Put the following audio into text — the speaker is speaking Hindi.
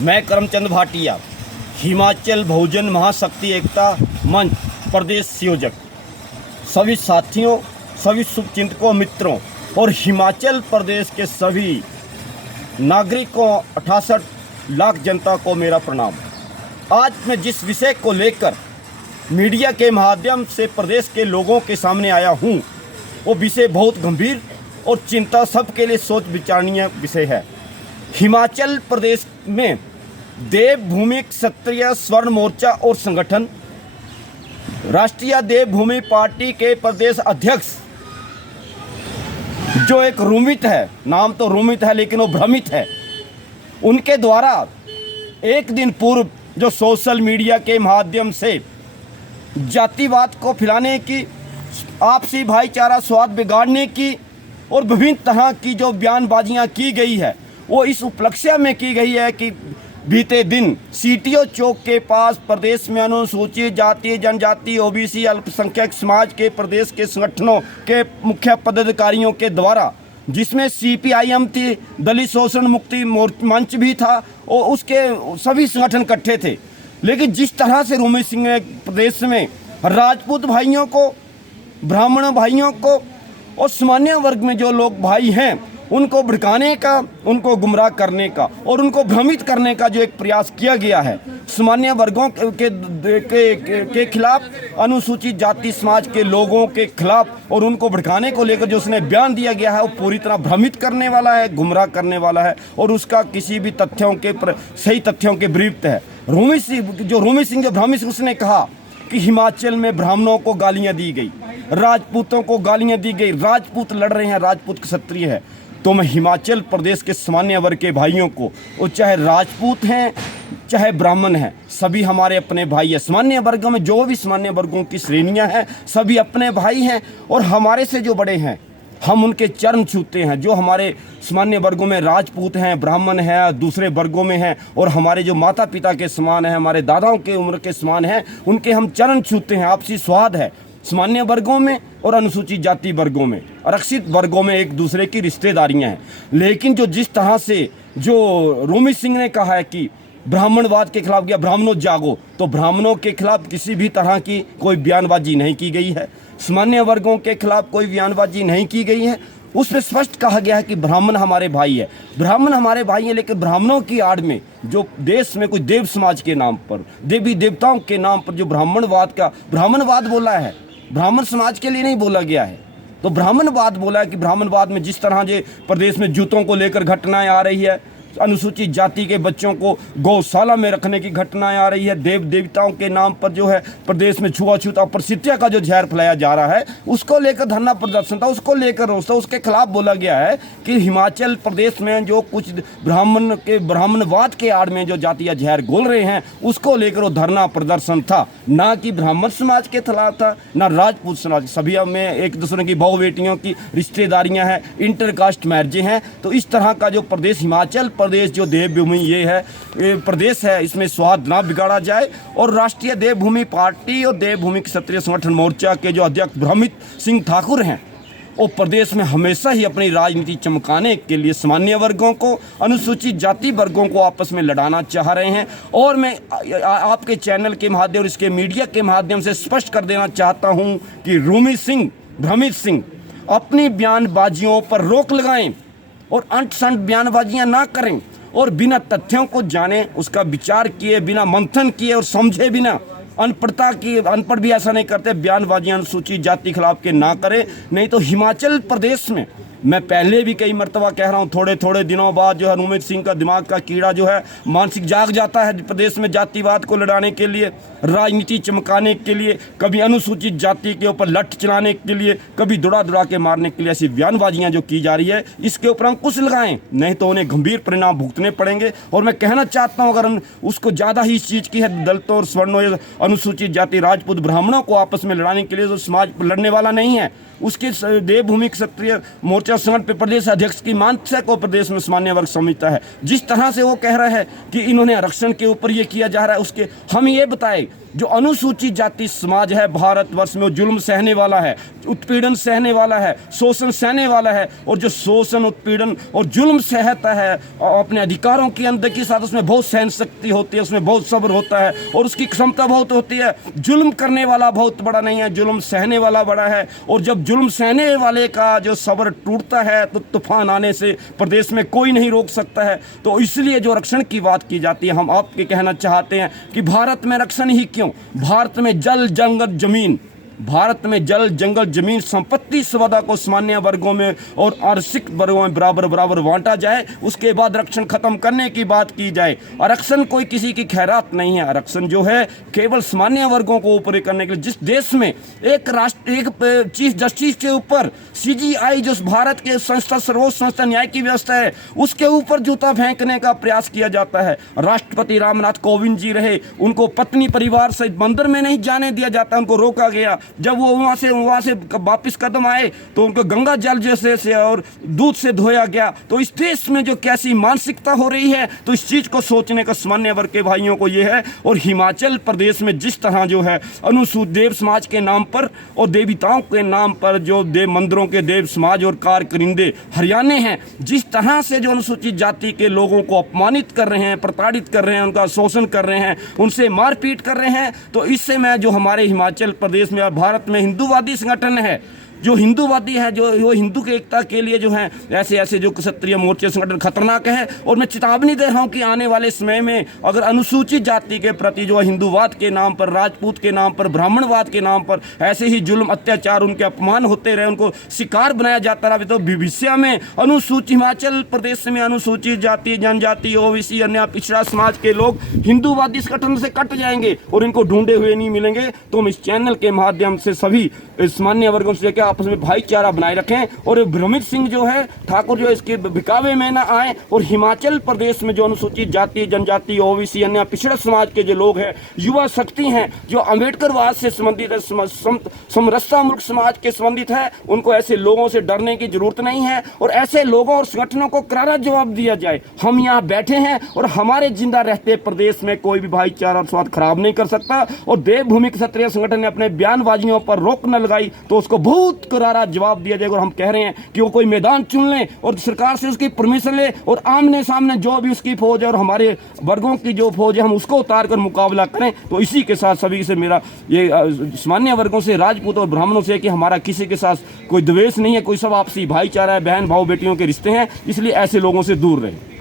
मैं करमचंद भाटिया, हिमाचल बहुजन महाशक्ति एकता मंच प्रदेश संयोजक, सभी साथियों, सभी शुभचिंतकों, मित्रों और हिमाचल प्रदेश के सभी नागरिकों 68 लाख जनता को मेरा प्रणाम। आज मैं जिस विषय को लेकर मीडिया के माध्यम से प्रदेश के लोगों के सामने आया हूँ, वो विषय बहुत गंभीर और चिंता सबके लिए सोच विचारणीय विषय है। हिमाचल प्रदेश में देवभूमि क्षत्रिय स्वर्ण मोर्चा और संगठन, राष्ट्रीय देवभूमि पार्टी के प्रदेश अध्यक्ष जो एक रूमित है, नाम तो रूमित है लेकिन वो भ्रमित है, उनके द्वारा एक दिन पूर्व जो सोशल मीडिया के माध्यम से जातिवाद को फैलाने की, आपसी भाईचारा स्वाद बिगाड़ने की और विभिन्न तरह की जो बयानबाजियां की गई है, वो इस उपलक्ष्य में की गई है कि बीते दिन सीटीओ चौक के पास प्रदेश में अनुसूचित जाति, जनजाति, ओबीसी, अल्पसंख्यक समाज के प्रदेश के संगठनों के मुख्य पदाधिकारियों के द्वारा, जिसमें सीपीआईएम थी, दलित शोषण मुक्ति मंच भी था और उसके सभी संगठन इकट्ठे थे। लेकिन जिस तरह से रूमित सिंह ने प्रदेश में राजपूत भाइयों को, ब्राह्मण भाइयों को और सामान्य वर्ग में जो लोग भाई हैं उनको भड़काने का, उनको गुमराह करने का और उनको भ्रमित करने का जो एक प्रयास किया गया है सामान्य वर्गों के खिलाफ, अनुसूचित जाति समाज के लोगों के खिलाफ और उनको भड़काने को लेकर जो उसने बयान दिया गया है, वो पूरी तरह भ्रमित करने वाला है, गुमराह करने वाला है और उसका किसी भी सही तथ्यों के विरुद्ध है। रूमित सिंह जो भ्रमित, उसने कहा कि हिमाचल में ब्राह्मणों को गालियां दी गई, राजपूतों को गालियां दी गई, राजपूत लड़ रहे हैं, राजपूत क्षत्रिय है। तो मैं हिमाचल प्रदेश के सामान्य वर्ग के भाइयों को, वो चाहे राजपूत हैं चाहे ब्राह्मण हैं, सभी हमारे अपने भाई हैं। सामान्य वर्गों में जो भी सामान्य वर्गों की श्रेणियां हैं, सभी अपने भाई हैं और हमारे से जो बड़े हैं हम उनके चरण छूते हैं। जो हमारे सामान्य वर्गों में राजपूत हैं, ब्राह्मण हैं, दूसरे वर्गों में हैं और हमारे जो माता पिता के समान हैं, हमारे दादाओं के उम्र के समान हैं, उनके हम चरण छूते हैं। आपसी स्वाद है सामान्य वर्गों में और अनुसूचित जाति वर्गों में, आरक्षित वर्गों में एक दूसरे की रिश्तेदारियां हैं। लेकिन जो जिस तरह से जो रूमित सिंह ने कहा है कि ब्राह्मणवाद के खिलाफ गया, ब्राह्मणों जागो, तो ब्राह्मणों के खिलाफ किसी भी तरह की कोई बयानबाजी नहीं की गई है, सामान्य वर्गों के खिलाफ कोई बयानबाजी नहीं की गई है। उसमें स्पष्ट कहा गया है कि ब्राह्मण हमारे भाई है, ब्राह्मण हमारे भाई हैं। लेकिन ब्राह्मणों की आड़ में जो देश में कोई देव समाज के नाम पर, देवी देवताओं के नाम पर जो ब्राह्मणवाद बोला है, ब्राह्मण समाज के लिए नहीं बोला गया है। तो ब्राह्मणवाद बोला है कि ब्राह्मणवाद में जिस तरह जो प्रदेश में जूतों को लेकर घटनाएं आ रही है, अनुसूचित जाति के बच्चों को गौशाला में रखने की घटनाएं आ रही है, देव देवताओं के नाम पर जो है प्रदेश में छुआछूत अप्रसिद्धिया का जो जहर फैलाया जा रहा है, उसको लेकर धरना प्रदर्शन था, उसको लेकर रोष था। उसके खिलाफ बोला गया है कि हिमाचल प्रदेश में जो कुछ ब्राह्मणवाद के आड़ में जो जातीय जहर घोल रहे हैं, उसको लेकर वो धरना प्रदर्शन था, ना कि ब्राह्मण समाज के खिलाफ था, ना राजपूत समाज। सभी में एक दूसरे की बहु बेटियों की रिश्तेदारियाँ हैं, इंटरकास्ट मैरिजें हैं। तो इस तरह का जो प्रदेश, हिमाचल प्रदेश जो देवभूमि ये प्रदेश है, इसमें स्वाद ना बिगाड़ा जाए। और राष्ट्रीय देवभूमि पार्टी और देवभूमि क्षत्रिय संगठन मोर्चा के जो अध्यक्ष भ्रमित सिंह ठाकुर हैं, वो प्रदेश में हमेशा ही अपनी राजनीति चमकाने के लिए सामान्य वर्गों को, अनुसूचित जाति वर्गों को आपस में लड़ाना चाह रहे हैं। और मैं आपके चैनल के माध्यम और इसके मीडिया के माध्यम से स्पष्ट कर देना चाहता हूँ कि रूमित सिंह, भ्रमित सिंह अपनी बयानबाजियों पर रोक लगाएं और अंट-शंट बयानबाजियां ना करें और बिना तथ्यों को जाने, उसका विचार किए बिना, मंथन किए और समझे बिना, अनपढ़ भी ऐसा नहीं करते, बयानबाजियां अनुसूचित जाति खिलाफ के ना करें। नहीं तो हिमाचल प्रदेश में, मैं पहले भी कई मरतबा कह रहा हूँ, थोड़े थोड़े दिनों बाद जो है रूमित सिंह का दिमाग का कीड़ा जो है मानसिक जाग जाता है प्रदेश में जातिवाद को लड़ाने के लिए, राजनीति चमकाने के लिए, कभी अनुसूचित जाति के ऊपर लठ चलाने के लिए, कभी दुड़ा के मारने के लिए। ऐसी बयानबाजियाँ जो की जा रही है, इसके ऊपर अंकुश लगाएं, नहीं तो उन्हें गंभीर परिणाम भुगतने पड़ेंगे। और मैं कहना चाहता हूँ, अगर उसको ज़्यादा ही इस चीज़ की है, दलितों और स्वर्णों, अनुसूचित जाति, राजपूत, ब्राह्मणों को आपस में लड़ाने के लिए, तो समाज लड़ने वाला नहीं है। उसके देवभूमि क्षत्रिय मोर्चा संगठन पे प्रदेश अध्यक्ष की मानसिकता को प्रदेश में सामान्य वर्ग समझता है। जिस तरह से वो कह रहा है कि इन्होंने आरक्षण के ऊपर ये किया जा रहा है, उसके हम ये बताए जो अनुसूचित जाति समाज है भारतवर्ष में, वो जुल्म सहने वाला है, उत्पीड़न सहने वाला है, शोषण सहने वाला है, और जो शोषण उत्पीड़न और जुल्म सहता है और अपने अधिकारों की अंदर के साथ उसमें बहुत सहन शक्ति होती है, उसमें बहुत सब्र होता है और उसकी क्षमता बहुत होती है। जुल्म करने वाला बहुत बड़ा नहीं है, जुल्म सहने वाला बड़ा है। और जब जुल्म सहने वाले का जो सब्र टूटता है तो तूफान आने से प्रदेश में कोई नहीं रोक सकता है। तो इसलिए जो आरक्षण की बात की जाती है, हम आपके कहना चाहते हैं कि भारत में आरक्षण ही क्यों, भारत में जल जंगल जमीन, भारत में जल जंगल जमीन संपत्ति संपदा को सामान्य वर्गों में और आरक्षित वर्गों में बराबर बराबर बांटा जाए, उसके बाद आरक्षण खत्म करने की बात की जाए। आरक्षण कोई किसी की खैरात नहीं है, आरक्षण जो है केवल सामान्य वर्गों को ऊपर करने के लिए। जिस देश में एक चीफ जस्टिस के ऊपर CJI जो भारत के संस्था सर्वोच्च संस्था न्याय की व्यवस्था है उसके ऊपर जूता फेंकने का प्रयास किया जाता है। राष्ट्रपति रामनाथ कोविंद जी रहे, उनको पत्नी परिवार सहित मंदिर में नहीं जाने दिया जाता, उनको रोका गया। जब वो वहाँ से वापस कदम आए तो उनको गंगा जल जैसे से और दूध से धोया गया। तो इस देश में जो कैसी मानसिकता हो रही है, तो इस चीज़ को सोचने का सामान्य वर्ग के भाइयों को ये है। और हिमाचल प्रदेश में जिस तरह जो है अनुसूचित देव समाज के नाम पर और देवताओं के नाम पर जो देव मंदिरों के देव समाज और कार करिंदे हरियाणे हैं, जिस तरह से जो अनुसूचित जाति के लोगों को अपमानित कर रहे हैं, प्रताड़ित कर रहे हैं, उनका शोषण कर रहे हैं, उनसे मारपीट कर रहे हैं, तो इससे मैं जो हमारे हिमाचल प्रदेश में भारत में हिंदूवादी संगठन है, जो हिंदूवादी है, जो हिंदू के एकता के लिए जो है ऐसे जो क्षत्रिय मोर्चे संगठन खतरनाक है। और मैं चेतावनी दे रहा हूं कि आने वाले समय में अगर अनुसूचित जाति के प्रति जो हिंदूवाद के नाम पर, राजपूत के नाम पर, ब्राह्मणवाद के नाम पर ऐसे ही जुल्म अत्याचार, उनके अपमान होते रहे, उनको शिकार बनाया जाता रहा, तो भविष्य में अनुसूचित हिमाचल प्रदेश में अनुसूचित जाति, जनजाति, OBC अन्य पिछड़ा समाज के लोग हिंदूवादी संगठन से कट जाएंगे और इनको ढूंढे हुए नहीं मिलेंगे। तो हम इस चैनल के माध्यम से सभी सामान्य वर्गों से क्या आपस में भाईचारा बनाए रखें और भ्रमित सिंह जो है ठाकुर जो इसके बिकावे में ना आए। और हिमाचल प्रदेश में जो अनुसूचित जाति, जनजाति, OBC अन्य पिछड़ा समाज के जो लोग हैं, युवा शक्ति हैं, जो अम्बेडकरवाद से संबंधित है, समरसता मुल्क समाज के संबंधित है, उनको ऐसे लोगों से डरने की जरूरत नहीं है और ऐसे लोगों और संगठनों को करारा जवाब दिया जाए। हम यहाँ बैठे हैं और हमारे जिंदा रहते प्रदेश में कोई भी भाईचारा स्वाद खराब नहीं कर सकता। और देवभूमि क्षत्रिय संगठन ने अपने बयानबाजियों पर रोक न लगाई तो उसको बहुत करारा जवाब दिया जाएगा। और हम कह रहे हैं कि वो कोई मैदान चुन ले और सरकार से उसकी परमिशन ले और आमने सामने जो भी उसकी फौज है और हमारे वर्गों की जो फौज है हम उसको उतार कर मुकाबला करें। तो इसी के साथ सभी से मेरा ये सामान्य वर्गों से, राजपूत और ब्राह्मणों से कि हमारा किसी के साथ कोई द्वेष नहीं है, कोई सब आपसी भाईचारा है, बहन भाव बेटियों के रिश्ते हैं, इसलिए ऐसे लोगों से दूर रहें।